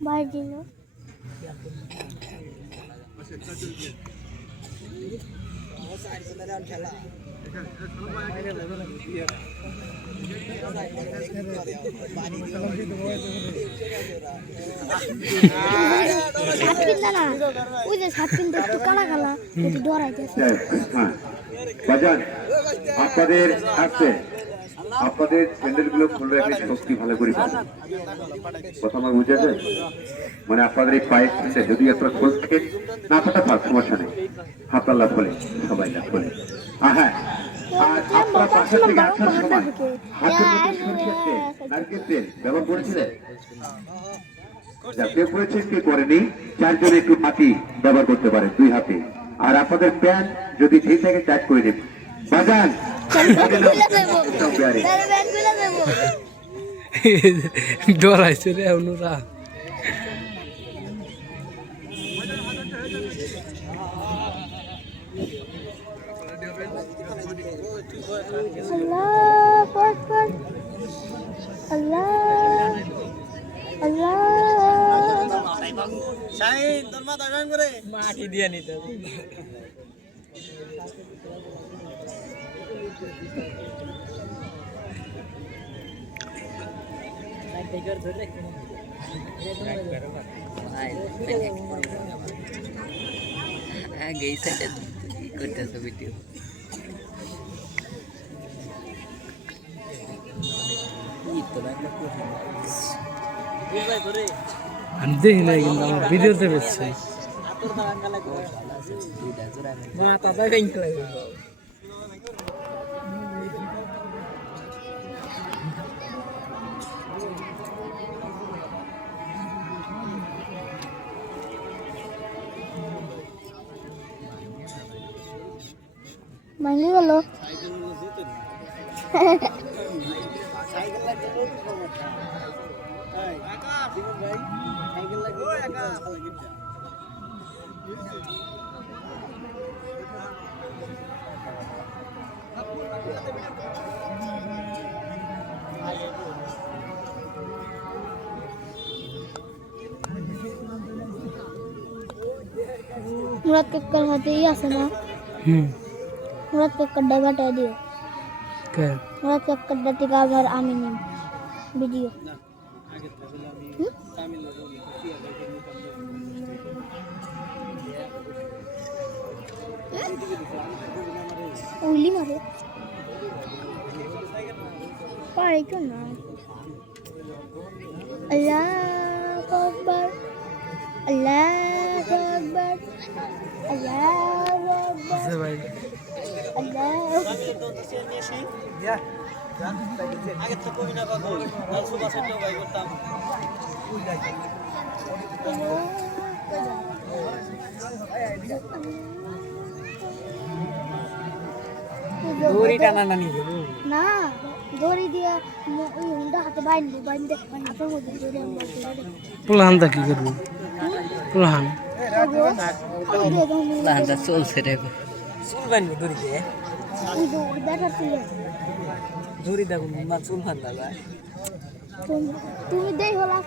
Bajino. আপনাদের আসছে আপনাদের স্যান্ডেলগুলো খুলে রেখে শক্তি ভালো করে কথা আমার বুঝে যায় মানে আপনাদের এই পায়ের স্যান্ডেল যদি আপনারা খুলছেন না থাকা থাক সমস্যা নেই হাত আল্লাহ খোলে সবাই না খোলে হ্যাঁ আর আপনারা পাশে থেকে আসার সময় হাতের মধ্যে সরষের তেল নারকেল তেল ব্যবহার করেছিলেন কে করেছে কে করেনি চারজনে একটু মাটি ব্যবহার করতে পারে দুই হাতে আর আপনাদের প্যান্ট যদি ঠিক থাকে টাইট করে দেবেন বাজান ডরাইছে রে অনুরা মাটি দিয়ে নিতে আমি দেখি না কিন্তু আমার ভিডিওতে বেশছে মাইনে গেল मुराद के कर हाथे ही आसे ना मुराद के कड्डा घटा दियो क्या मुराद के कड्डा टिका भर आमिनी वीडियो उंगली मारे पाए क्यों ना अल्लाह अकबर अल्लाह अकबर अल्लाह अकबर भाई আগে তো কবি না বাবু সুবা সেটা ভাই করতাম দড়ি টানা না নি না দড়ি দিয়া ওই হুন্ডা হাতে বাইন্ধে হাতের মধ্যে দড়ি আমরা পুলানটা কি করব পুলান লাহানটা চলছে রে চুল বানবো দড়ি দিয়ে ওই দাদা তুলে দড়ি দেখো না চুল বান্ধা যায় তুমি দেই হলা